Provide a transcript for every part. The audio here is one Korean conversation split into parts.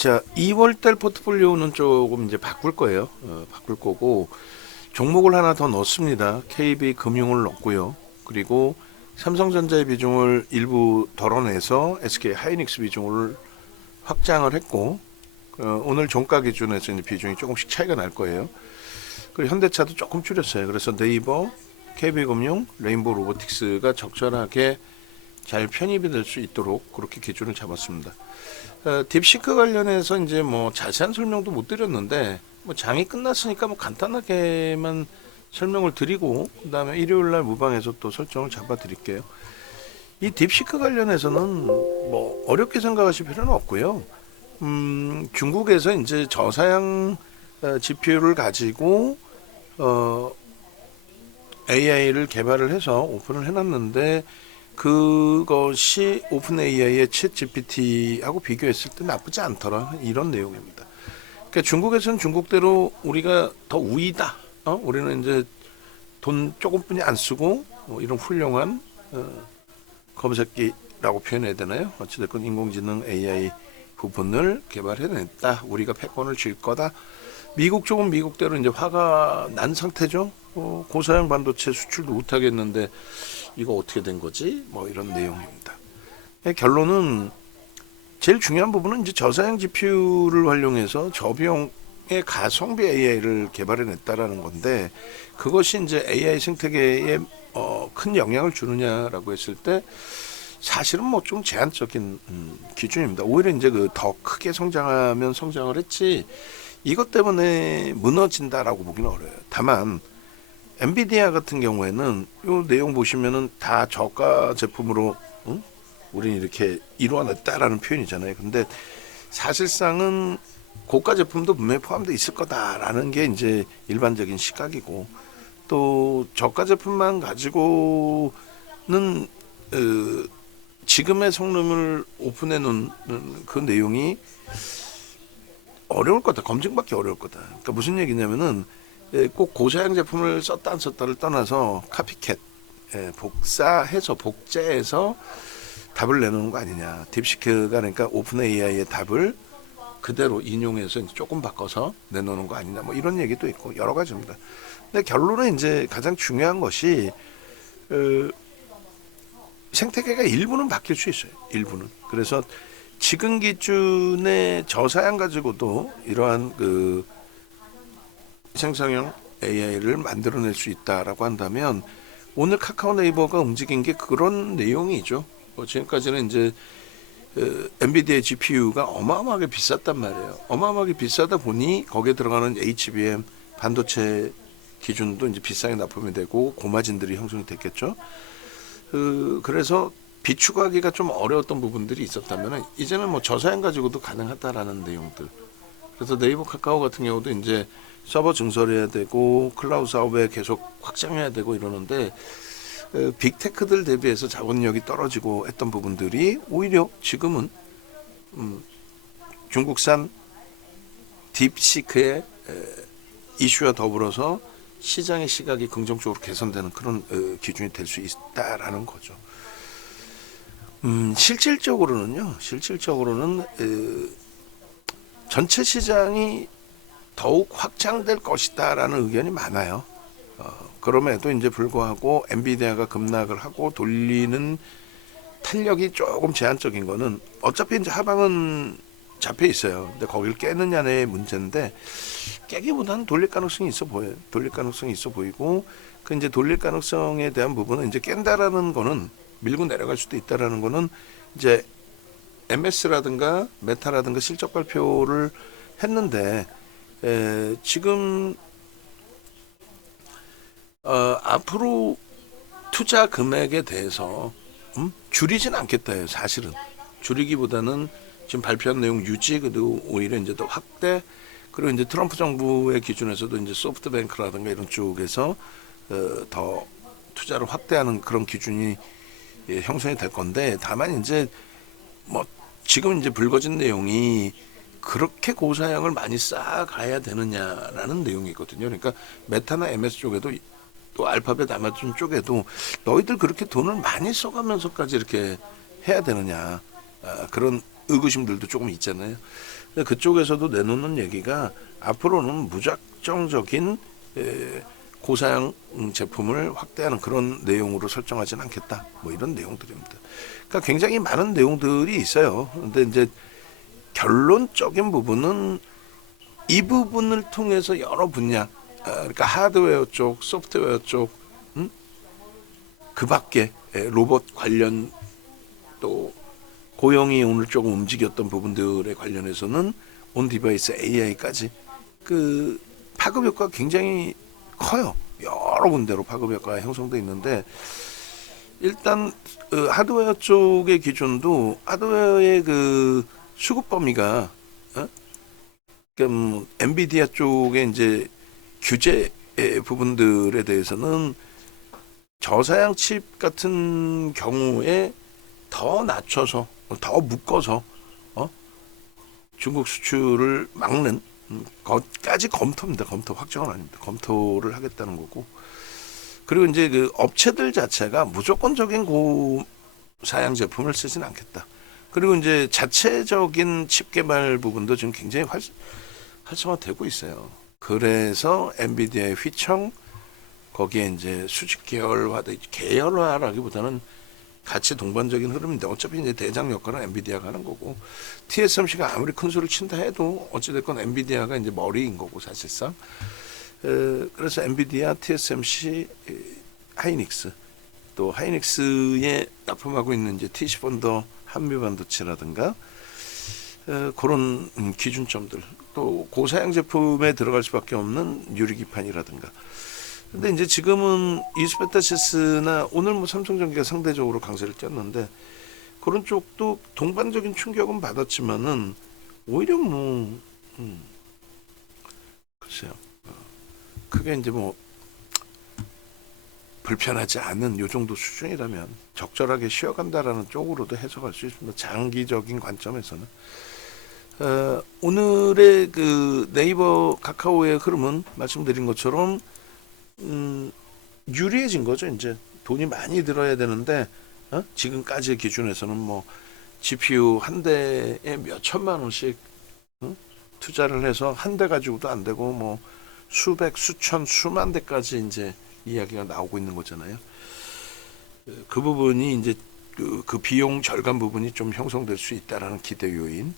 자, 2월달 포트폴리오는 조금 이제 바꿀 거예요. 바꿀 거고 종목을 하나 더 넣습니다. KB금융을 넣고요. 그리고 삼성전자의 비중을 일부 덜어내서 SK하이닉스 비중을 확장을 했고 오늘 종가 기준에서 이제 비중이 조금씩 차이가 날 거예요. 그리고 현대차도 조금 줄였어요. 그래서 네이버, KB금융, 레인보우 로보틱스가 적절하게 잘 편입이 될 수 있도록 그렇게 기준을 잡았습니다. 딥시크 관련해서 이제 뭐 자세한 설명도 못 드렸는데 뭐 장이 끝났으니까 뭐 간단하게만 설명을 드리고 그다음에 일요일 날 무방에서 또 설정을 잡아 드릴게요. 이 딥시크 관련해서는 뭐 어렵게 생각하실 필요는 없고요. 중국에서 이제 저사양 GPU를 가지고 AI를 개발을 해서 오픈을 해놨는데 그것이 오픈 AI의 챗 GPT하고 비교했을 때 나쁘지 않더라 이런 내용입니다. 그러니까 중국에서는 중국대로 우리가 더 우위다. 우리는 이제 돈 조금뿐이 안 쓰고 이런 훌륭한 검색기라고 표현해야 되나요? 어찌됐건 인공지능 AI 부분을 개발해냈다. 우리가 패권을 쥘 거다. 미국 쪽은 미국대로 이제 화가 난 상태죠. 고사양 반도체 수출도 못 하겠는데 이거 어떻게 된 거지? 뭐 이런 내용입니다. 결론은 제일 중요한 부분은 이제 저사양 GPU를 활용해서 저비용의 가성비 AI를 개발해냈다라는 건데 그것이 이제 AI 생태계에 큰 영향을 주느냐라고 했을 때 사실은 뭐 좀 제한적인 기준입니다. 오히려 이제 그 더 크게 성장하면 성장을 했지 이것 때문에 무너진다라고 보기는 어려워요. 다만 엔비디아 같은 경우에는 이 내용 보시면은 다 저가 제품으로 우리는 이렇게 이루어냈다라는 표현이잖아요. 근데 사실상은 고가 제품도 분명히 포함되어 있을 거다라는 게 이제 일반적인 시각이고 또 저가 제품만 가지고는 지금의 성능을 오픈해 놓은 그 내용이 어려울 거다. 검증받기 어려울 거다. 그러니까 무슨 얘기냐면은 꼭 고사양 제품을 썼다 안 썼다를 떠나서 카피캣 복사해서 복제해서 답을 내놓는 거 아니냐. 딥시크가 그러니까 오픈 AI의 답을 그대로 인용해서 조금 바꿔서 내놓는 거 아니냐. 뭐 이런 얘기도 있고 여러 가지입니다. 근데 결론은 이제 가장 중요한 것이 생태계가 일부는 바뀔 수 있어요. 일부는. 그래서 지금 기준의 저사양 가지고도 이러한 그 생성형 AI를 만들어낼 수 있다라고 한다면 오늘 카카오 네이버가 움직인 게 그런 내용이죠. 지금까지는 이제 엔비디아 GPU가 어마어마하게 비쌌단 말이에요. 어마어마하게 비싸다 보니 거기에 들어가는 HBM 반도체 기준도 이제 비싸게 납품이 되고 고마진들이 형성이 됐겠죠. 그래서 비추가하기가 좀 어려웠던 부분들이 있었다면 이제는 뭐 저사양 가지고도 가능하다라는 내용들. 그래서 네이버 카카오 같은 경우도 이제 서버 증설해야 되고 클라우드 사업에 계속 확장해야 되고 이러는데 빅테크들 대비해서 자본력이 떨어지고 했던 부분들이 오히려 지금은 중국산 딥시크의 이슈와 더불어서 시장의 시각이 긍정적으로 개선되는 그런 기준이 될 수 있다라는 거죠. 실질적으로는 전체 시장이 더욱 확장될 것이다라는 의견이 많아요. 그럼에도 이제 불구하고 엔비디아가 급락을 하고 돌리는 탄력이 조금 제한적인 거는 어차피 이제 하방은 잡혀 있어요. 근데 거기를 깨느냐의 문제인데 깨기보다는 돌릴 가능성이 있어 보여요. 돌릴 가능성이 있어 보이고 그 이제 돌릴 가능성에 대한 부분은 이제 깬다라는 거는 밀고 내려갈 수도 있다라는 거는 이제 MS라든가 메타라든가 실적 발표를 했는데 지금 앞으로 투자 금액에 대해서 줄이진 않겠다예요. 사실은 줄이기보다는 지금 발표한 내용 유지 그리고 오히려 이제 더 확대 그리고 이제 트럼프 정부의 기준에서도 이제 소프트뱅크라든가 이런 쪽에서 더 투자를 확대하는 그런 기준이 형성이 될 건데 다만 이제 뭐 지금 이제 불거진 내용이 그렇게 고사양을 많이 쌓아가야 되느냐라는 내용이거든요. 그러니까 메타나 MS 쪽에도 또 알파벳 아마존 쪽에도 너희들 그렇게 돈을 많이 써가면서까지 이렇게 해야 되느냐 그런 의구심들도 조금 있잖아요. 근데 그쪽에서도 내놓는 얘기가 앞으로는 무작정적인 고사양 제품을 확대하는 그런 내용으로 설정하지는 않겠다. 뭐 이런 내용들입니다. 그러니까 굉장히 많은 내용들이 있어요. 근데 이제 결론적인 부분은 이 부분을 통해서 여러 분야, 그러니까 하드웨어 쪽, 소프트웨어 쪽, 그 밖에 로봇 관련 또 고영이 오늘 조금 움직였던 부분들에 관련해서는 온 디바이스 AI까지 그 파급 효과가 굉장히 커요. 여러 군데로 파급 효과가 형성돼 있는데 일단 하드웨어 쪽의 기준도 하드웨어의 그 수급 범위가 엔비디아 쪽의 이제 규제 부분들에 대해서는 저사양 칩 같은 경우에 더 낮춰서 더 묶어서 중국 수출을 막는 것까지 검토입니다. 검토 확정은 아닙니다. 검토를 하겠다는 거고. 그리고 이제 그 업체들 자체가 무조건적인 고사양 제품을 쓰진 않겠다. 그리고 이제 자체적인 칩 개발 부분도 지금 굉장히 활성화되고 있어요. 그래서 엔비디아의 휘청 거기에 이제 수직 계열화라기보다는 같이 동반적인 흐름인데 어차피 이제 대장 역할은 엔비디아가 하는 거고 TSMC가 아무리 큰 소리를 친다 해도 어찌됐건 엔비디아가 이제 머리인 거고 사실상. 그래서 엔비디아, TSMC, 하이닉스 또 하이닉스에 납품하고 있는 이제 TC본더 한미반도체라든가 그런 기준점들 또 고사양 제품에 들어갈 수밖에 없는 유리기판이라든가. 근데 이제 지금은 이스페타시스나 오늘 뭐 삼성전기가 상대적으로 강세를 띄었는데 그런 쪽도 동반적인 충격은 받았지만은 오히려 뭐 글쎄요 크게 이제 뭐 불편하지 않은 요 정도 수준이라면 적절하게 쉬어간다라는 쪽으로도 해석할 수 있습니다. 장기적인 관점에서는. 오늘의 그 네이버 카카오의 흐름은 말씀드린 것처럼 유리해진 거죠. 이제 돈이 많이 들어야 되는데 지금까지의 기준에서는 뭐 GPU 한 대에 몇 천만 원씩 투자를 해서 한 대 가지고도 안 되고 뭐 수백, 수천, 수만 대까지 이제 이야기가 나오고 있는 거잖아요. 그 부분이 이제 그 비용 절감 부분이 좀 형성될 수 있다라는 기대 요인.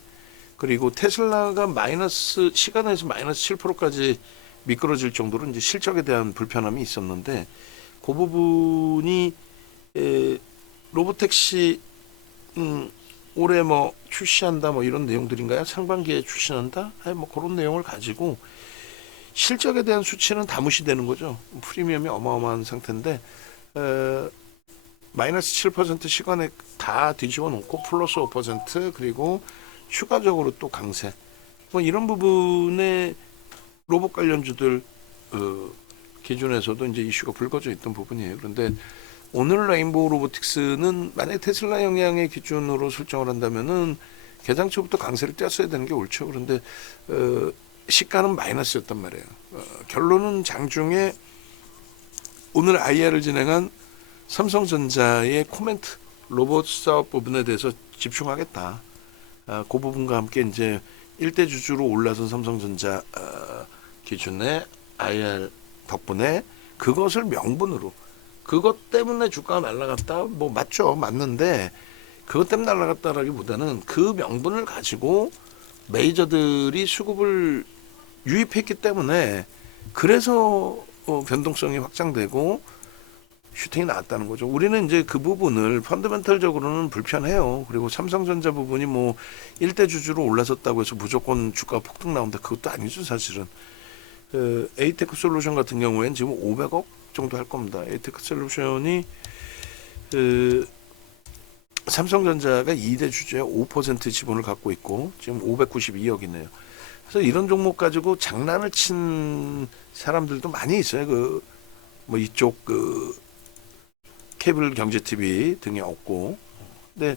그리고 테슬라가 마이너스 시간에서 마이너스 7%까지 미끄러질 정도로 이제 실적에 대한 불편함이 있었는데 그 부분이 로보택시 올해 뭐 출시한다 뭐 이런 내용들인가요? 상반기에 출시한다? 아니 뭐 그런 내용을 가지고 실적에 대한 수치는 다 무시되는 거죠. 프리미엄이 어마어마한 상태인데 마이너스 7% 시간에 다 뒤집어 놓고 플러스 5% 그리고 추가적으로 또 강세 뭐 이런 부분에 로봇 관련주들 기준에서도 이제 이슈가 불거져 있던 부분이에요. 그런데 오늘 레인보우 로보틱스는 만약 테슬라 영향의 기준으로 설정을 한다면은 개장 초부터 강세를 띄었어야 되는 게 옳죠. 그런데 시가는 마이너스였단 말이에요. 결론은 장중에 오늘 IR을 진행한 삼성전자의 코멘트 로봇 사업 부분에 대해서 집중하겠다. 그 부분과 함께 이제 일대 주주로 올라선 삼성전자 기준의 IR 덕분에 그것을 명분으로 그것 때문에 주가가 날아갔다 뭐 맞죠 맞는데 그것 때문에 날아갔다라기보다는 그 명분을 가지고 메이저들이 수급을 유입했기 때문에 그래서 변동성이 확장되고 슈팅이 나왔다는 거죠. 우리는 이제 그 부분을 펀더멘털적으로는 불편해요. 그리고 삼성전자 부분이 뭐 일대 주주로 올라섰다고 해서 무조건 주가가 폭등 나온다. 그것도 아니죠 사실은. 에이테크 솔루션 같은 경우에는 지금 500억 정도 할 겁니다. 에이테크 솔루션이 삼성전자가 2대 주주의 5% 지분을 갖고 있고 지금 592억이네요. 그래서 이런 종목 가지고 장난을 친 사람들도 많이 있어요. 뭐 이쪽 케이블 경제 TV 등이 없고, 근데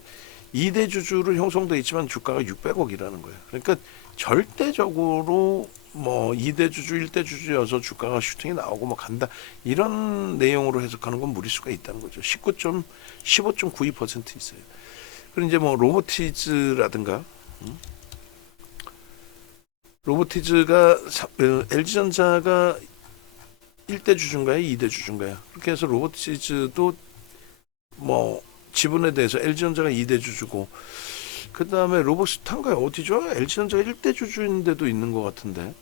2대 주주로 형성돼 있지만 주가가 600억이라는 거예요. 그러니까 절대적으로 뭐 2대 주주, 1대 주주여서 주가가 슈팅이 나오고 뭐 간다 이런 내용으로 해석하는 건 무리수가 있다는 거죠. 15.92% 있어요. 그리고 이제 뭐 로보티즈라든가 로보티즈가 LG전자가 1대 주주인가요? 2대 주주인가요? 그렇게 해서 로보티즈도 뭐 지분에 대해서 LG전자가 2대 주주고 그 다음에 로보스타인가요? 어디죠? LG전자가 1대 주주인데도 있는 것 같은데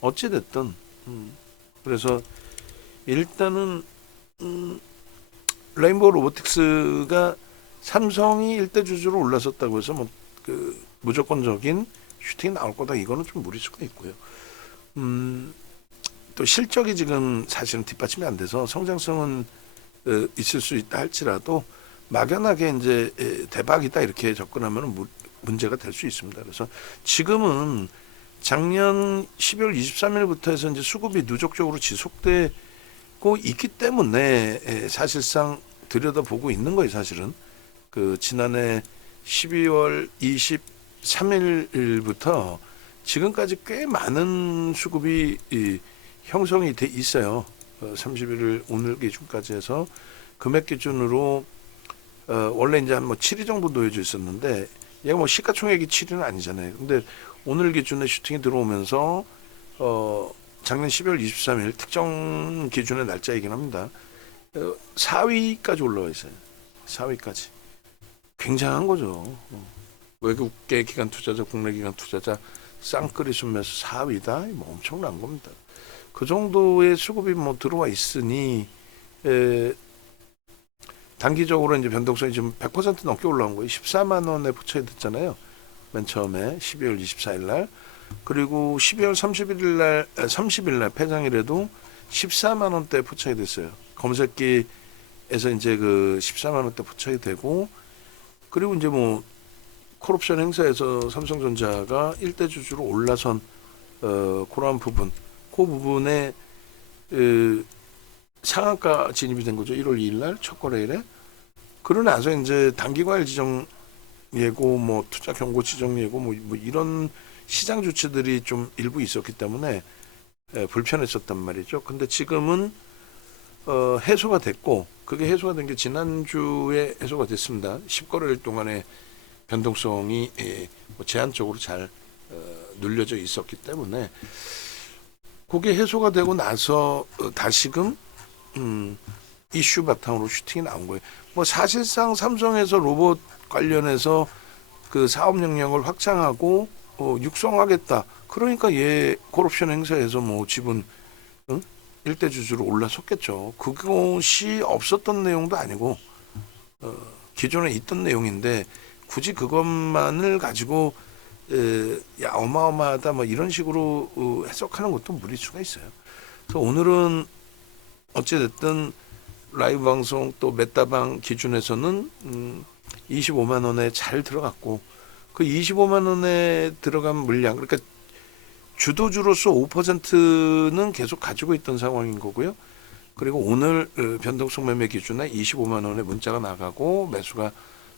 어찌됐든 그래서 일단은 레인보우 로보틱스가 삼성이 1대 주주로 올라섰다고 해서 뭐 그 무조건적인 슈팅이 나올 거다 이거는 좀 무리수가 있고요. 또 실적이 지금 사실은 뒷받침이 안 돼서 성장성은 있을 수 있다 할지라도 막연하게 이제 대박이다 이렇게 접근하면 문제가 될 수 있습니다. 그래서 지금은 작년 12월 23일부터 해서 이제 수급이 누적적으로 지속되고 있기 때문에 사실상 들여다보고 있는 거예요. 사실은 그 지난해 12월 23일부터 지금까지 꽤 많은 수급이 형성이 돼 있어요. 31일 오늘 기준까지 해서 금액 기준으로 원래 이제 한 뭐 7위 정도 놓여져 있었는데 얘가 뭐 시가총액이 7위는 아니잖아요. 근데 오늘 기준에 슈팅이 들어오면서 작년 12월 23일 특정 기준의 날짜이긴 합니다. 4위까지 올라와 있어요. 4위까지. 굉장한 거죠. 외국계 기관 투자자, 국내 기관 투자자 쌍끌이 순매수 4위다. 뭐 엄청난 겁니다. 그 정도의 수급이 뭐 들어와 있으니 단기적으로 이제 변동성이 지금 100% 넘게 올라온 거예요. 14만 원에 포착이 됐잖아요. 맨 처음에 12월 24일 날. 그리고 12월 30일 날 폐장일에도 14만 원대 포착이 됐어요. 검색기에서 이제 그 14만 원대 포착이 되고 그리고 이제 뭐 콜옵션 행사에서 삼성전자가 1대 주주로 올라선 그러한 부분, 그 부분에 상한가 진입이 된 거죠. 1월 2일 날 첫 거래일에. 그러고 나서 이제 단기과열 지정 예고, 뭐 투자 경고 지정 예고, 뭐 이런 시장 주체들이 좀 일부 있었기 때문에 불편했었단 말이죠. 근데 지금은 해소가 됐고, 그게 해소가 된 게 지난주에 해소가 됐습니다. 10거래일 동안에 변동성이 뭐 제한적으로 잘 눌려져 있었기 때문에 그게 해소가 되고 나서 다시금 이슈 바탕으로 슈팅이 나온 거예요. 뭐 사실상 삼성에서 로봇 관련해서 그 사업 영역을 확장하고 육성하겠다. 그러니까 얘 콜옵션 행사에서 뭐 지분 1대 주주로 올라섰겠죠. 그것이 없었던 내용도 아니고 기존에 있던 내용인데 굳이 그것만을 가지고 야 어마어마하다 뭐 이런 식으로 해석하는 것도 무리수가 있어요. 그래서 오늘은 어찌됐든 라이브 방송 또 메타방 기준에서는 25만 원에 잘 들어갔고 그 25만 원에 들어간 물량 그러니까 주도주로서 5%는 계속 가지고 있던 상황인 거고요. 그리고 오늘 변동성 매매 기준에 25만 원의 문자가 나가고 매수가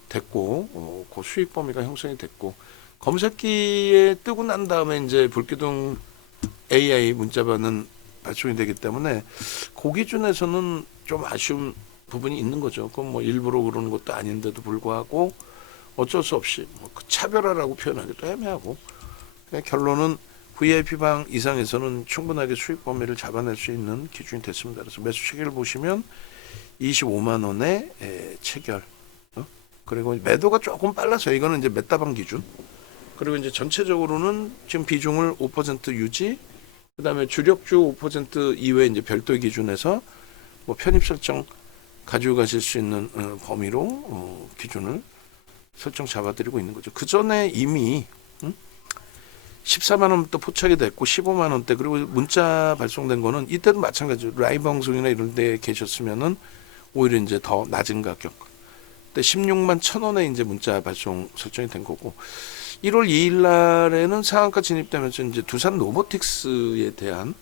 됐고 그 수익 범위가 형성이 됐고 검색기에 뜨고 난 다음에 이제 불기둥 AI 문자반은 발송이 되기 때문에 그 기준에서는 좀 아쉬운 부분이 있는 거죠. 그건 뭐 일부러 그러는 것도 아닌데도 불구하고 어쩔 수 없이 뭐그 차별화라고 표현하기도 애매하고 그냥 결론은 VIP방 이상에서는 충분하게 수익 범위를 잡아낼 수 있는 기준이 됐습니다. 그래서 매수 체결을 보시면 25만 원에 체결. 그리고 매도가 조금 빨라서 이거는 이제 메타방 기준. 그리고 이제 전체적으로는 지금 비중을 5% 유지. 그다음에 주력주 5% 이외에 이제 별도 기준에서 뭐 편입 설정 가지고 가실 수 있는 범위로 기준을 설정 잡아드리고 있는 거죠. 그 전에 이미 14만 원부터 포착이 됐고 15만 원대 그리고 문자 발송된 거는 이때도 마찬가지로 라이브 방송이나 이런 데 계셨으면은 오히려 이제 더 낮은 가격. 그때 16만 1,000원에 이제 문자 발송 설정이 된 거고 1월 2일 날에는 상한가 진입되면서 이제 두산 로보틱스에 대한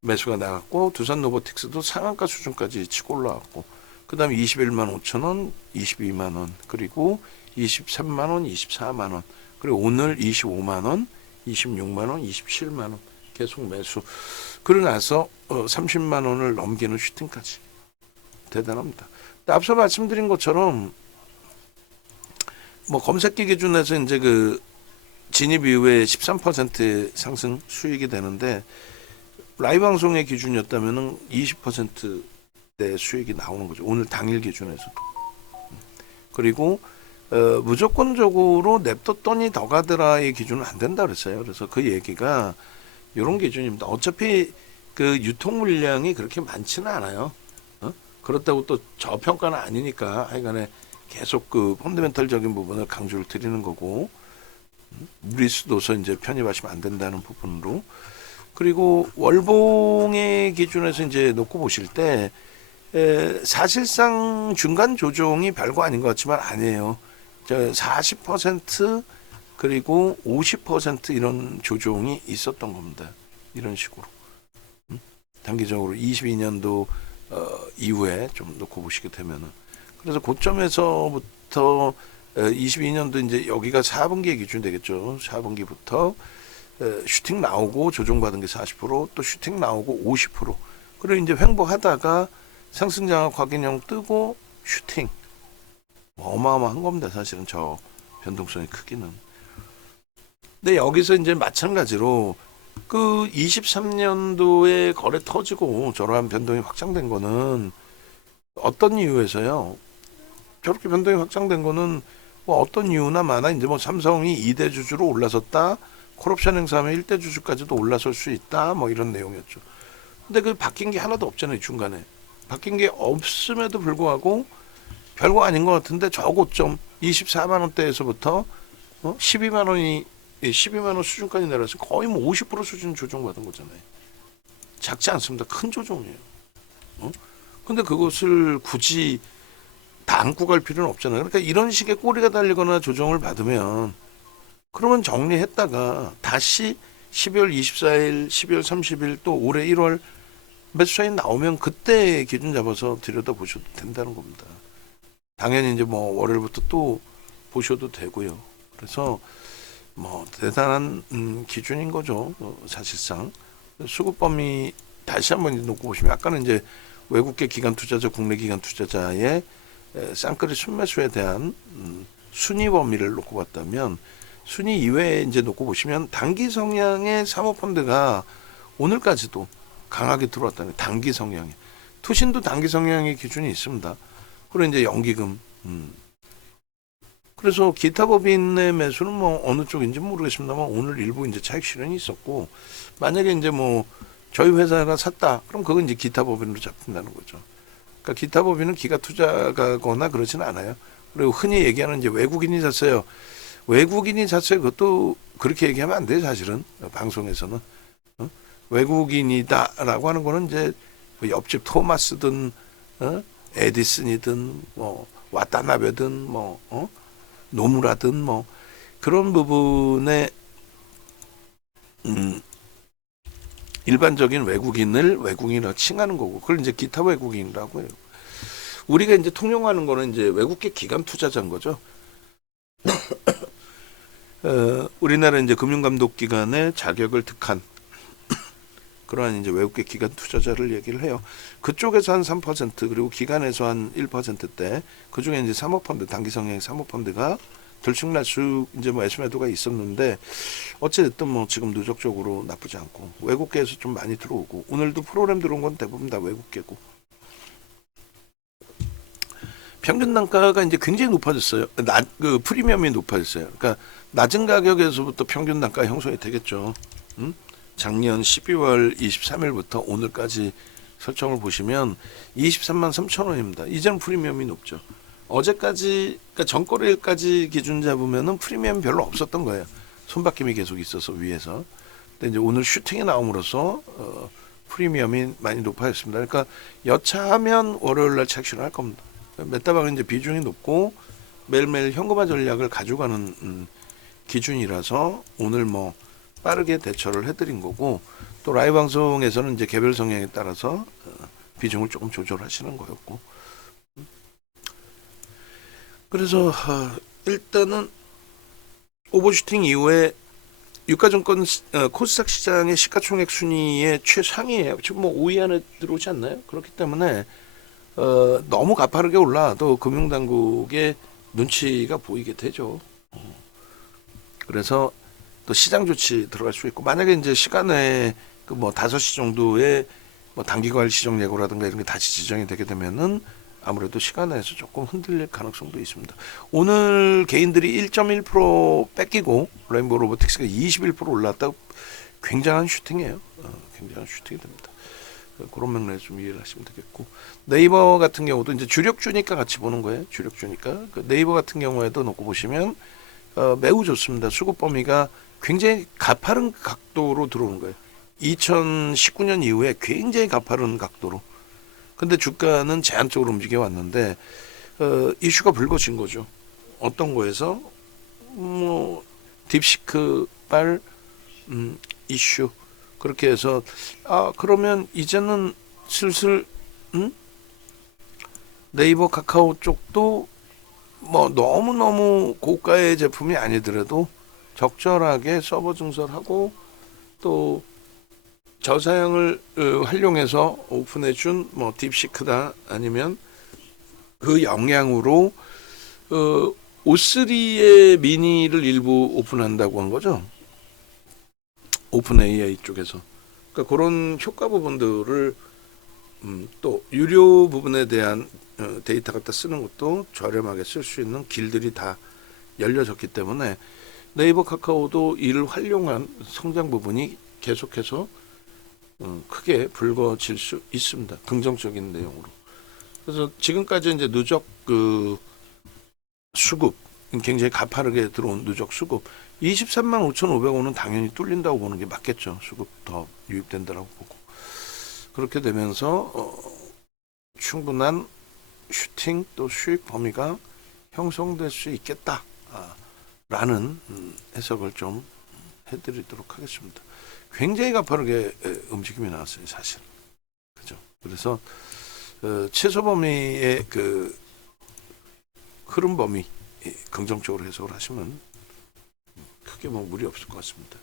매수가 나갔고 두산 로보틱스도 상한가 수준까지 치고 올라왔고 그다음에 21만 5천 원, 22만 원, 그리고 23만 원, 24만 원, 그리고 오늘 25만 원, 26만 원, 27만 원 계속 매수. 그러고 나서 30만 원을 넘기는 슈팅까지 대단합니다. 앞서 말씀드린 것처럼 뭐 검색기 기준에서 이제 그 진입 이후에 13% 상승 수익이 되는데 라이브 방송의 기준이었다면은 20%대 수익이 나오는 거죠. 오늘 당일 기준에서. 그리고 무조건적으로 냅뒀더니 더 가더라의 기준은 안 된다 그랬어요. 그래서 그 얘기가 이런 기준입니다. 어차피 그 유통 물량이 그렇게 많지는 않아요. 그렇다고 또 저평가는 아니니까 하여간에 계속 그 펀더멘털적인 부분을 강조를 드리는 거고 무리수도서 이제 편입하시면 안 된다는 부분으로 그리고 월봉의 기준에서 이제 놓고 보실 때 사실상 중간 조정이 별거 아닌 것 같지만 아니에요. 40% 그리고 50% 이런 조정이 있었던 겁니다. 이런 식으로 단기적으로 22년도 이후에 좀 놓고 보시게 되면은 그래서 고점에서부터 22년도 이제 여기가 4분기의 기준 되겠죠. 4분기부터 슈팅 나오고 조정받은 게 40%또 슈팅 나오고 50% 그리고 이제 횡보하다가 상승장악 확인형 뜨고 슈팅 어마어마한 겁니다. 사실은 저 변동성의 크기는. 근데 여기서 이제 마찬가지로 그 23년도에 거래 터지고 저러한 변동이 확장된 거는 어떤 이유에서요? 저렇게 변동이 확장된 거는 뭐 어떤 이유나 많아. 이제 뭐 삼성이 2대 주주로 올라섰다. 콜옵션 행사하면 1대 주주까지도 올라설 수 있다. 뭐 이런 내용이었죠. 근데 그 바뀐 게 하나도 없잖아요. 중간에. 바뀐 게 없음에도 불구하고 별거 아닌 것 같은데 저 고점 24만 원대에서부터 12만 원이 12만 원 수준까지 내려서 거의 뭐 50% 수준 조정받은 거잖아요. 작지 않습니다. 큰 조정이에요. 근데 그것을 굳이 다 안고 갈 필요는 없잖아요. 그러니까 이런 식의 꼬리가 달리거나 조정을 받으면 그러면 정리했다가 다시 12월 24일, 12월 30일 또 올해 1월 매수 사인 나오면 그때 기준 잡아서 들여다보셔도 된다는 겁니다. 당연히 이제 뭐 월요일부터 또 보셔도 되고요. 그래서 뭐 대단한 기준인 거죠. 사실상 수급 범위 다시 한번 놓고 보시면 아까는 이제 외국계 기관 투자자, 국내 기관 투자자의 쌍끌이 순매수에 대한 순위 범위를 놓고 봤다면 순위 이외에 이제 놓고 보시면 단기 성향의 사모펀드가 오늘까지도 강하게 들어왔다는 단기 성향이 투신도 단기 성향의 기준이 있습니다. 그리고 이제 연기금 그래서 기타 법인의 매수는 뭐 어느 쪽인지 모르겠습니다만 오늘 일부 이제 차익 실현이 있었고 만약에 이제 뭐 저희 회사가 샀다 그럼 그건 이제 기타 법인으로 잡힌다는 거죠. 그러니까 기타 법인은 기가 투자가거나 그러지는 않아요. 그리고 흔히 얘기하는 이제 외국인이 샀어요. 외국인이 샀어요. 그것도 그렇게 얘기하면 안 돼요. 사실은 방송에서는 외국인이다라고 하는 거는 이제 옆집 토마스든 에디슨이든 뭐 와타나베든 뭐 노무라든 뭐 그런 부분에 일반적인 외국인을 외국인이라고 칭하는 거고 그걸 이제 기타 외국인이라고 해요. 우리가 이제 통용하는 거는 이제 외국계 기관 투자자인 거죠. 우리나라 이제 금융감독기관의 자격을 득한 그러한 이제 외국계 기관 투자자를 얘기를 해요. 그쪽에서 한 3% 그리고 기관에서 한 1%대 그 중에 이제 사모펀드 단기 성향의 사모펀드가 들쑥날쑥 이제 뭐 매수매도가 있었는데 어찌됐든 뭐 지금 누적적으로 나쁘지 않고 외국계에서 좀 많이 들어오고 오늘도 프로그램 들어온 건 대부분 다 외국계고 평균 단가가 이제 굉장히 높아졌어요. 그 프리미엄이 높아졌어요. 그러니까 낮은 가격에서부터 평균 단가 형성이 되겠죠. 작년 12월 23일부터 오늘까지 설정을 보시면 23만 3천 원입니다. 이제는 프리미엄이 높죠. 어제까지 그러니까 전거래일까지 기준 잡으면은 프리미엄 별로 없었던 거예요. 손바뀜이 계속 있어서 위에서. 근데 이제 오늘 슈팅이 나옴으로써 프리미엄이 많이 높아졌습니다. 그러니까 여차하면 월요일 날 착실을 할 겁니다. 메타박은 이제 비중이 높고 매일매일 현금화 전략을 가져가는 기준이라서 오늘 뭐 빠르게 대처를 해드린 거고 또 라이브 방송에서는 이제 개별 성향에 따라서 비중을 조금 조절하시는 거였고 그래서 일단은 오버슈팅 이후에 유가증권 코스닥 시장의 시가총액 순위의 최상위예요. 지금 뭐 5위 안에 들어오지 않나요? 그렇기 때문에 너무 가파르게 올라와도 금융당국의 눈치가 보이게 되죠. 그래서 또 시장 조치 들어갈 수 있고 만약에 이제 시간에 그 뭐 5시 정도에 뭐 단기과일 시정 예고라든가 이런 게 다시 지정이 되게 되면은 아무래도 시간에서 조금 흔들릴 가능성도 있습니다. 오늘 개인들이 1.1% 뺏기고 레인보우 로보틱스가 21% 올랐다고 굉장한 슈팅이에요. 굉장한 슈팅이 됩니다. 그런 맥락에서 좀 이해를 하시면 되겠고 네이버 같은 경우도 이제 주력주니까 같이 보는 거예요. 주력주니까 그 네이버 같은 경우에도 놓고 보시면 매우 좋습니다. 수급 범위가 굉장히 가파른 각도로 들어오는 거예요. 2019년 이후에 굉장히 가파른 각도로. 근데 주가는 제한적으로 움직여 왔는데 이슈가 불거진 거죠. 어떤 거에서 뭐 딥시크발 이슈 그렇게 해서 그러면 이제는 슬슬 네이버 카카오 쪽도 뭐 너무너무 고가의 제품이 아니더라도 적절하게 서버 증설하고 또 저사양을 활용해서 오픈해준 뭐 딥시크다 아니면 그 영향으로 O3의 미니를 일부 오픈한다고 한 거죠. 오픈 AI 쪽에서. 그러니까 그런 효과 부분들을 또 유료 부분에 대한 데이터 갖다 쓰는 것도 저렴하게 쓸 수 있는 길들이 다 열려졌기 때문에 네이버 카카오도 이를 활용한 성장 부분이 계속해서 크게 불거질 수 있습니다. 긍정적인 내용으로. 그래서 지금까지 이제 누적 그 수급 굉장히 가파르게 들어온 누적 수급 23만 5,500원은 당연히 뚫린다고 보는 게 맞겠죠. 수급 더 유입된다라고 보고 그렇게 되면서 충분한 슈팅 또 수익 범위가 형성될 수 있겠다라는 해석을 좀 해드리도록 하겠습니다. 굉장히 가파르게 움직임이 나왔어요, 사실. 그죠? 그래서 최소 범위의 그 흐름 범위 긍정적으로 해석을 하시면 크게 뭐 무리 없을 것 같습니다.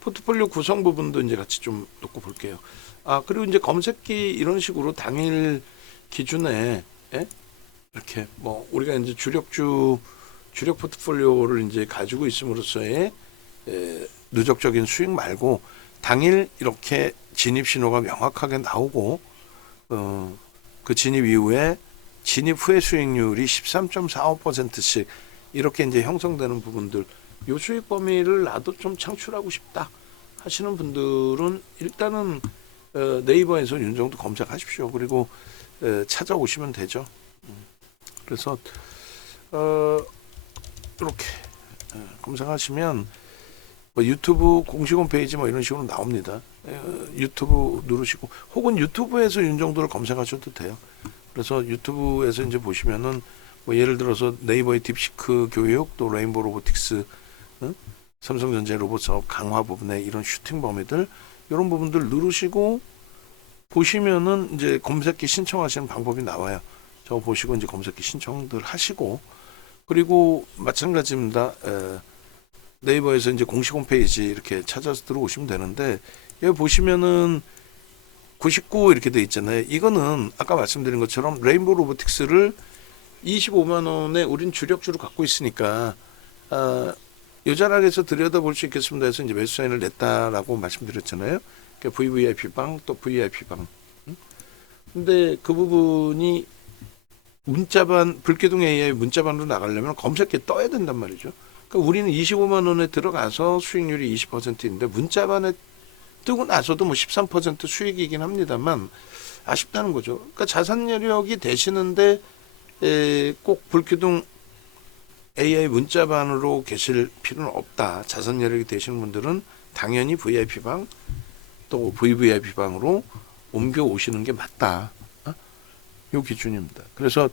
포트폴리오 구성 부분도 이제 같이 좀 놓고 볼게요. 그리고 이제 검색기 이런 식으로 당일 기준에 이렇게 뭐 우리가 이제 주력 포트폴리오를 이제 가지고 있음으로써의 누적적인 수익 말고 당일 이렇게 진입 신호가 명확하게 나오고 그 진입 이후에 진입 후의 수익률이 13.45%씩 이렇게 이제 형성되는 부분들 요 수익 범위를 나도 좀 창출하고 싶다 하시는 분들은 일단은 네이버에서 윤정도 검색하십시오. 그리고 찾아오시면 되죠. 그래서 이렇게 검색하시면 뭐 유튜브 공식 홈페이지 뭐 이런 식으로 나옵니다. 유튜브 누르시고 혹은 유튜브에서 윤정도를 검색하셔도 돼요. 그래서 유튜브에서 이제 보시면은 뭐 예를 들어서 네이버의 딥시크 교육 또 레인보우 로보틱스 삼성전자 로봇 사업 강화 부분에 이런 슈팅 범위들 이런 부분들 누르시고 보시면은 이제 검색기 신청하시는 방법이 나와요. 저거 보시고 이제 검색기 신청들 하시고 그리고 마찬가지입니다. 네이버에서 이제 공식 홈페이지 이렇게 찾아서 들어오시면 되는데 여기 보시면은 99 이렇게 돼 있잖아요. 이거는 아까 말씀드린 것처럼 레인보우 로보틱스를 25만 원에 우린 주력주로 갖고 있으니까 요자락에서 들여다볼 수 있겠습니다 해서 이제 매수 사인을 냈다라고 말씀드렸잖아요. 그러니까 VVIP 방 또 VIP 방. 근데 그 부분이 문자반 불기둥 AI 문자반으로 나가려면 검색기에 떠야 된단 말이죠. 그러니까 우리는 25만 원에 들어가서 수익률이 20%인데 문자반에 뜨고 나서도 뭐 13% 수익이긴 합니다만 아쉽다는 거죠. 그러니까 자산 여력이 되시는데 꼭 불기둥 AI 문자반으로 계실 필요는 없다. 자산 여력이 되시는 분들은 당연히 VIP방 또 VVIP방으로 옮겨 오시는 게 맞다. 요 기준입니다. 그래서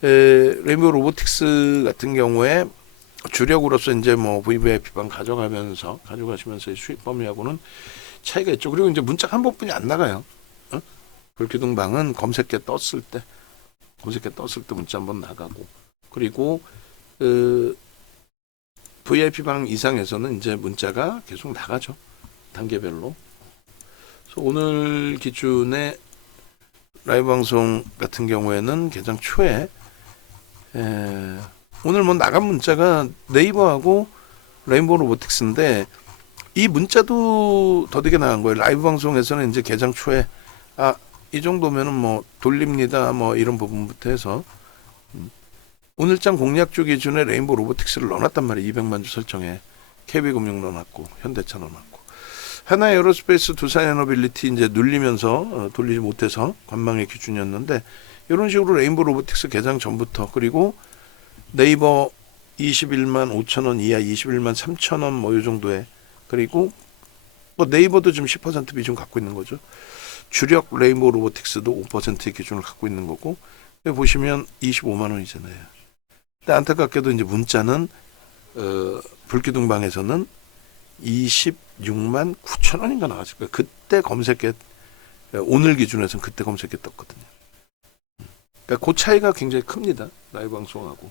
레인보우 로보틱스 같은 경우에 주력으로서 이제 뭐 VVIP방 가져가시면서 수익 범위하고는 차이가 있죠. 그리고 이제 문자 한 번뿐이 안 나가요. 불기둥방은 검색계 떴을 때 문자 한번 나가고 그리고 VIP방 이상에서는 이제 문자가 계속 나가죠. 단계별로. 그래서 오늘 기준에 라이브 방송 같은 경우에는 개장 초에 오늘 뭐 나간 문자가 네이버하고 레인보우 로보틱스인데 이 문자도 더디게 나간 거예요. 라이브 방송에서는 이제 개장 초에 이 정도면은 뭐 돌립니다. 뭐 이런 부분부터 해서 오늘장 공략주 기준에 레인보우 로보틱스를 넣어놨단 말이에요. 200만 주 설정에 KB금융 넣어놨고 현대차 넣어놨고 하나에어로스페이스 두산에너빌리티 이제 눌리면서 돌리지 못해서 관망의 기준이었는데 이런 식으로 레인보우 로보틱스 개장 전부터 그리고 네이버 21만 5천 원 이하 21만 3천 원 뭐 이 정도에 그리고 뭐 네이버도 지금 10% 비중 갖고 있는 거죠. 주력 레인보우 로보틱스도 5%의 기준을 갖고 있는 거고 여기 보시면 25만 원이잖아요. 근데 안타깝게도 이제 문자는 불기둥방에서는 26만 9천 원인가 나왔을 거예요. 그때 검색해 오늘 기준에서는 그때 검색해 떴거든요. 그러니까 그 차이가 굉장히 큽니다. 라이브 방송하고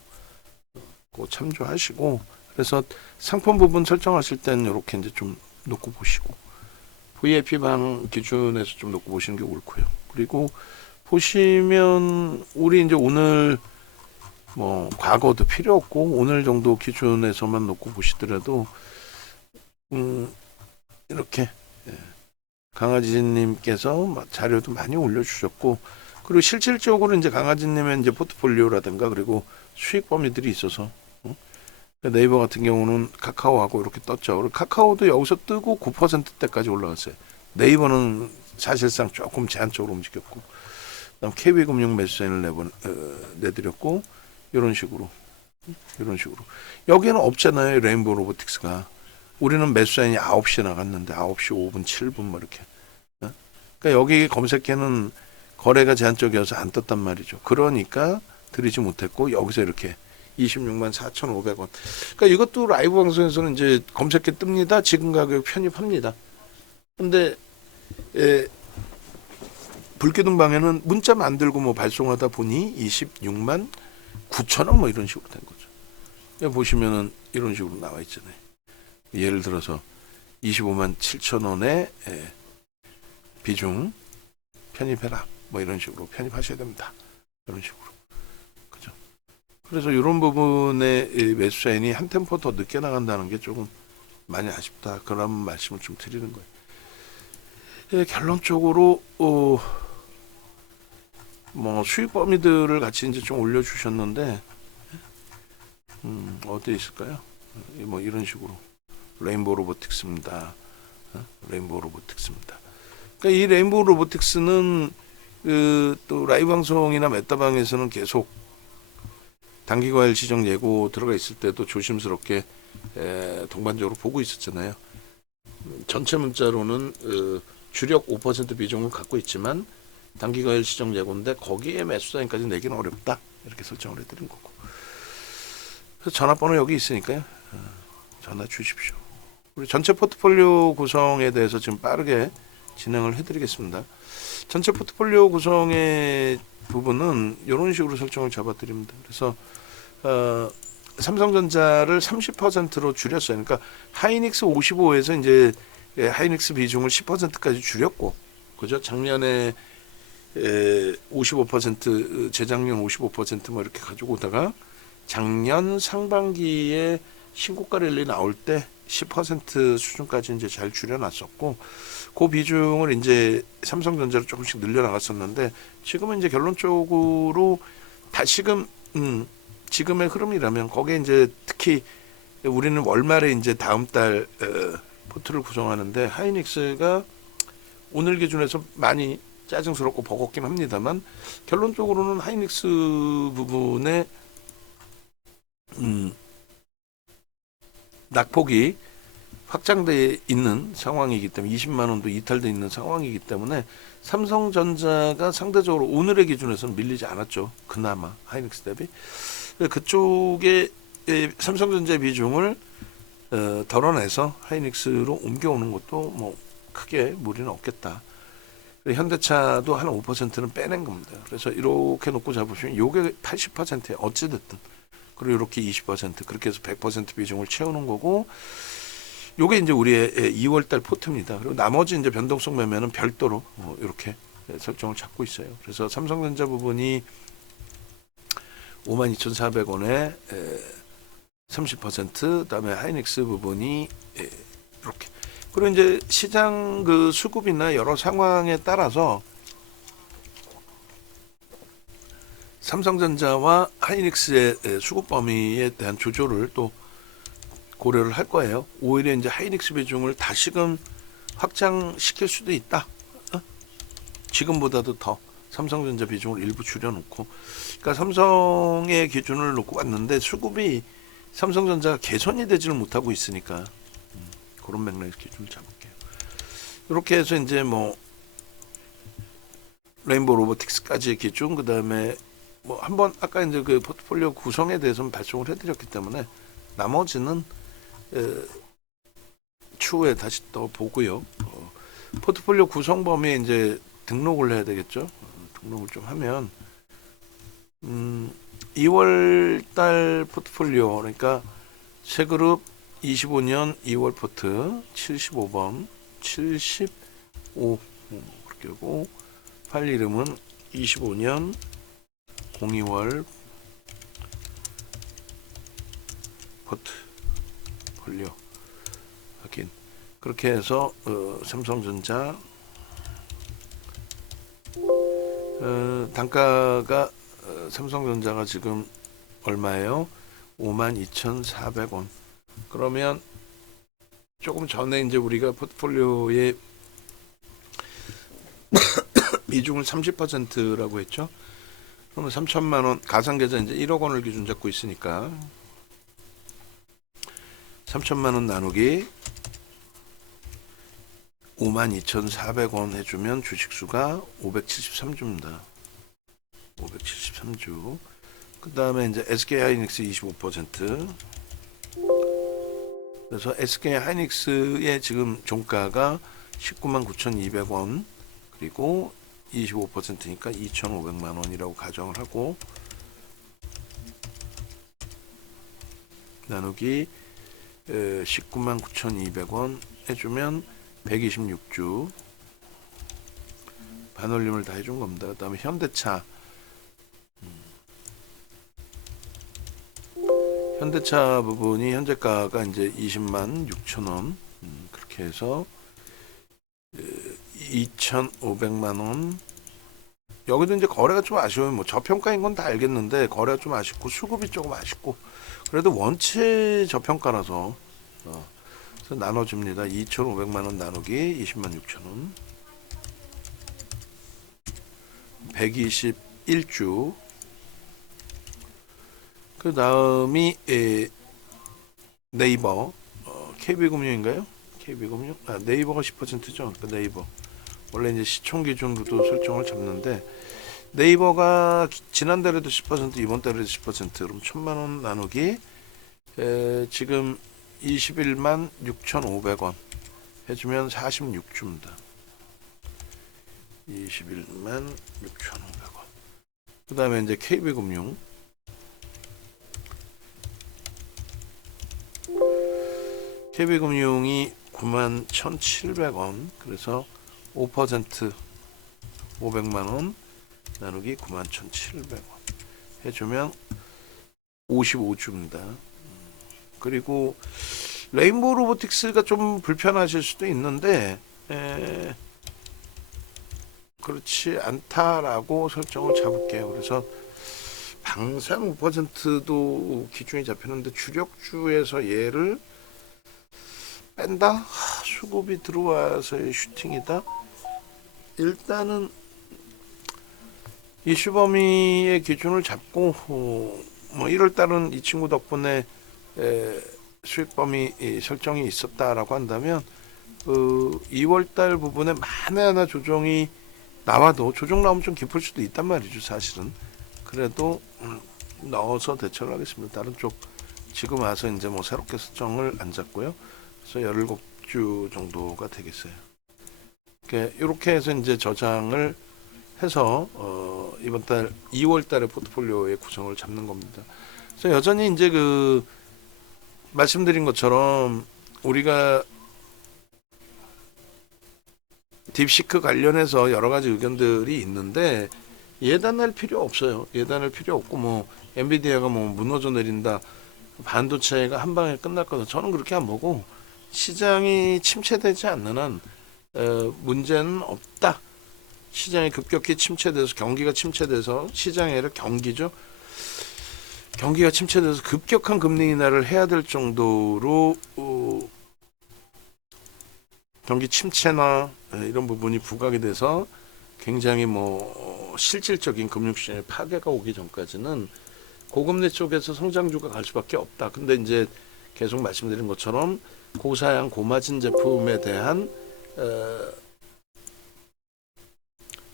그거 참조하시고 그래서 상품 부분 설정하실 때는 이렇게 이제 좀 놓고 보시고 VIP 방 기준에서 좀 놓고 보시는 게 옳고요. 그리고 보시면 우리 이제 오늘 뭐 과거도 필요 없고 오늘 정도 기준에서만 놓고 보시더라도 이렇게 강아지님께서 자료도 많이 올려주셨고 그리고 실질적으로 이제 강아지님의 이제 포트폴리오라든가 그리고 수익 범위들이 있어서 네이버 같은 경우는 카카오하고 이렇게 떴죠. 그리고 카카오도 여기서 뜨고 9%대까지 올라갔어요. 네이버는 사실상 조금 제한적으로 움직였고 그다음 KB금융 매수세를 내드렸고 이런 식으로 여기는 없잖아요. 레인보우 로보틱스가 우리는 매수사인이 9시에 나갔는데 9시 5분 7분 뭐 이렇게 그러니까 여기 검색해는 거래가 제한적이어서 안 떴단 말이죠. 그러니까 드리지 못했고 여기서 이렇게 26만 4,500원. 그러니까 이것도 라이브 방송에서는 이제 검색해 뜹니다. 지금 가격 편입합니다. 근데 불기둥방에는 문자 만들고 뭐 발송하다 보니 26만 9천 원 뭐 이런 식으로 된 거죠. 여기 보시면은 이런 식으로 나와 있잖아요. 예를 들어서 25만 7천 원에 비중 편입해라. 뭐 이런 식으로 편입하셔야 됩니다. 이런 식으로. 그죠? 그래서 이런 부분에 매수사인이 한 템포 더 늦게 나간다는 게 조금 많이 아쉽다. 그런 말씀을 좀 드리는 거예요. 결론적으로 뭐 수익 범위들을 같이 이제 좀 올려주셨는데 어디에 있을까요? 뭐 이런 식으로 레인보우 로보틱스입니다. 레인보우 로보틱스입니다. 그러니까 이 레인보우 로보틱스는 또 라이브 방송이나 메타방에서는 계속 단기과열 지정 예고 들어가 있을 때도 조심스럽게 동반적으로 보고 있었잖아요. 전체 문자로는 주력 5% 비중을 갖고 있지만 단기과열 시정 예고인데 거기에 매수사인까지 내기는 어렵다 이렇게 설정을 해드린 거고 그래서 전화번호 여기 있으니까요. 전화 주십시오. 우리 전체 포트폴리오 구성에 대해서 지금 빠르게 진행을 해드리겠습니다. 전체 포트폴리오 구성의 부분은 이런 식으로 설정을 잡아드립니다. 그래서 삼성전자를 30%로 줄였어요. 그러니까 하이닉스 55에서 이제 하이닉스 비중을 10%까지 줄였고, 그죠? 작년에 55%, 재작년 55%뭐 이렇게 가지고 오다가 작년 상반기에 신고가 랠리 나올 때 10% 수준까지 이제 잘 줄여놨었고, 그 비중을 이제 삼성전자로 조금씩 늘려나갔었는데, 지금은 이제 결론적으로 다시금 지금의 흐름이라면 거기에 이제 특히 우리는 월말에 이제 다음 달 포트를 구성하는데 하이닉스가 오늘 기준에서 많이 짜증스럽고 버겁긴 합니다만 결론적으로는 하이닉스 부분에 낙폭이 확장돼 있는 상황이기 때문에 20만 원도 이탈돼 있는 상황이기 때문에 삼성전자가 상대적으로 오늘의 기준에서는 밀리지 않았죠. 그나마 하이닉스 대비. 그쪽에 삼성전자 비중을 덜어내서 하이닉스로 옮겨오는 것도 뭐 크게 무리는 없겠다. 현대차도 한 5%는 빼낸 겁니다. 그래서 이렇게 놓고 잡으시면 요게 80%에 어찌됐든 그리고 이렇게 20% 그렇게 해서 100% 비중을 채우는 거고 요게 이제 우리의 2월달 포트입니다. 그리고 나머지 이제 변동성 매매는 별도로 이렇게 설정을 잡고 있어요. 그래서 삼성전자 부분이 52,400원에 30%, 그다음에 하이닉스 부분이 이렇게. 그리고 이제 시장 그 수급이나 여러 상황에 따라서 삼성전자와 하이닉스의 수급 범위에 대한 조절을 또 고려를 할 거예요. 오히려 이제 하이닉스 비중을 다시금 확장시킬 수도 있다. 지금보다도 더 삼성전자 비중을 일부 줄여놓고, 그러니까 삼성의 기준을 놓고 왔는데 수급이 삼성전자가 개선이 되지를 못하고 있으니까 그런 맥락에서 기준을 잡을게요. 이렇게 해서 이제 뭐 레인보우 로보틱스까지의 기준, 그 다음에 뭐 한번 아까 이제 그 포트폴리오 구성에 대해서는 발송을 해드렸기 때문에 나머지는 추후에 다시 또 보고요. 포트폴리오 구성 범위에 이제 등록을 해야 되겠죠. 등록을 좀 하면 2월 달 포트폴리오, 그러니까 세그룹 25년 2월 포트 75번 75 그렇게 하고 파일 이름은 25년 02월 포트폴리오 확인. 그렇게 해서 삼성전자 단가가 삼성전자가 지금 얼마예요? 52,400원. 그러면 조금 전에 이제 우리가 포트폴리오의 비중을 30%라고 했죠. 그러면 3천만 원 가상계좌 이제 1억 원을 기준 잡고 있으니까 3천만 원 나누기 52,400원 해주면 주식수가 573주입니다. 573주. 그 다음에 이제 SK 하이닉스 25%. 그래서 SK 하이닉스의 지금 종가가 19만 9,200원. 그리고 25%니까 2,500만 원이라고 가정을 하고 나누기 19만 9,200원 해주면 126주 반올림을 다 해준 겁니다. 그 다음에 현대차 부분이 현재가가 이제 20만 6천 원 그렇게 해서 2,500만 원. 여기도 이제 거래가 좀 아쉬워요. 뭐 저평가인 건 다 알겠는데 거래가 좀 아쉽고 수급이 조금 아쉽고 그래도 원체 저평가라서 그래서 나눠줍니다. 2,500만 원 나누기 20만 6천 원 121주. 그 다음이 네이버 KB금융인가요? KB금융? 네이버가 10%죠. 그 네이버 원래 이제 시총 기준으로도 설정을 잡는데 네이버가 지난달에도 10% 이번 달에도 10% 그럼 1,000만 원 나누기 지금 21만 6,500원 해주면 46주입니다. 21만 6,500원. 그 다음에 이제 KB금융 KB금융이 9만 1,700원. 그래서 5% 500만원 나누기 9만 1,700원 해주면 55주입니다. 그리고 레인보우 로보틱스가 좀 불편하실 수도 있는데 그렇지 않다라고 설정을 잡을게요. 그래서 방산 5%도 기준이 잡혔는데 주력주에서 얘를 뺀다? 수급이 들어와서의 슈팅이다? 일단은 이슈 범위의 기준을 잡고 뭐 1월달은 이 친구 덕분에 수익 범위 설정이 있었다라고 한다면 그 2월달 부분에 만에 하나 조정이 나와도 조정 나오면 좀 깊을 수도 있단 말이죠. 사실은 그래도 넣어서 대처를 하겠습니다. 다른 쪽 지금 와서 이제 뭐 새롭게 설정을 안 잡고요. 그래서 17주 정도가 되겠어요. 이렇게 해서 이제 저장을 해서 이번 달 2월 달에 포트폴리오의 구성을 잡는 겁니다. 그래서 여전히 이제 그 말씀드린 것처럼 우리가 딥시크 관련해서 여러 가지 의견들이 있는데 예단할 필요 없어요. 예단할 필요 없고 뭐 엔비디아가 뭐 무너져 내린다 반도체가 한 방에 끝날 거다. 저는 그렇게 안 보고 시장이 침체되지 않는 한 문제는 없다. 시장이 급격히 침체돼서 경기가 침체돼서 시장이 아니라 경기죠. 경기가 침체돼서 급격한 금리 인하를 해야 될 정도로 경기 침체나 이런 부분이 부각이 돼서 굉장히 뭐 실질적인 금융시장의 파괴가 오기 전까지는 고금리 쪽에서 성장주가 갈 수밖에 없다. 근데 이제 계속 말씀드린 것처럼 고사양 고마진 제품에 대한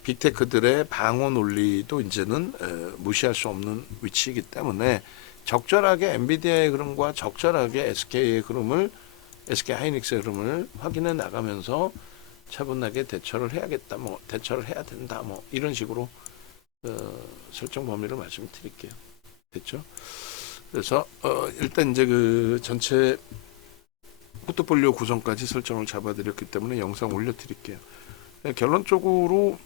빅테크들의 방어 논리도 이제는 무시할 수 없는 위치이기 때문에 적절하게 엔비디아의 흐름과 적절하게 SK의 흐름을 SK 하이닉스의 흐름을 확인해 나가면서 차분하게 대처를 해야겠다, 뭐 대처를 해야 된다, 뭐 이런 식으로 설정 범위를 말씀드릴게요. 됐죠? 그래서 일단 이제 그 전체 포트폴리오 구성까지 설정을 잡아드렸기 때문에 영상 올려드릴게요. 결론적으로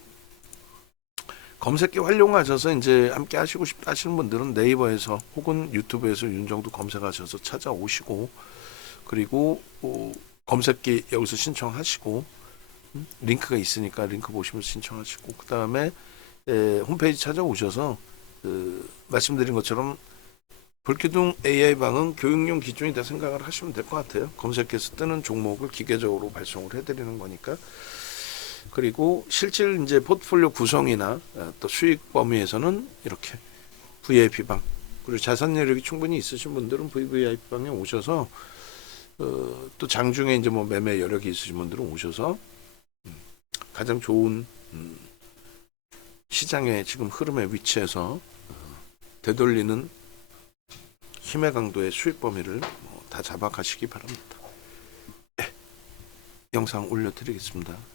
검색기 활용하셔서 이제 함께 하시고 싶다 하시는 분들은 네이버에서 혹은 유튜브에서 윤정도 검색하셔서 찾아오시고, 그리고 검색기 여기서 신청하시고, 링크가 있으니까 링크 보시면서 신청하시고, 그 다음에 홈페이지 찾아오셔서 말씀드린 것처럼 불기둥 AI방은 교육용 기준이다 생각을 하시면 될 것 같아요. 검색해서 뜨는 종목을 기계적으로 발송을 해드리는 거니까. 그리고 실질 이제 포트폴리오 구성이나 또 수익 범위에서는 이렇게 VIP방, 그리고 자산 여력이 충분히 있으신 분들은 VVIP방에 오셔서 또 장중에 이제 뭐 매매 여력이 있으신 분들은 오셔서 가장 좋은 시장의 지금 흐름의 위치에서 되돌리는 힘의 강도의 수익 범위를 다 잡아 가시기 바랍니다. 네, 영상 올려드리겠습니다.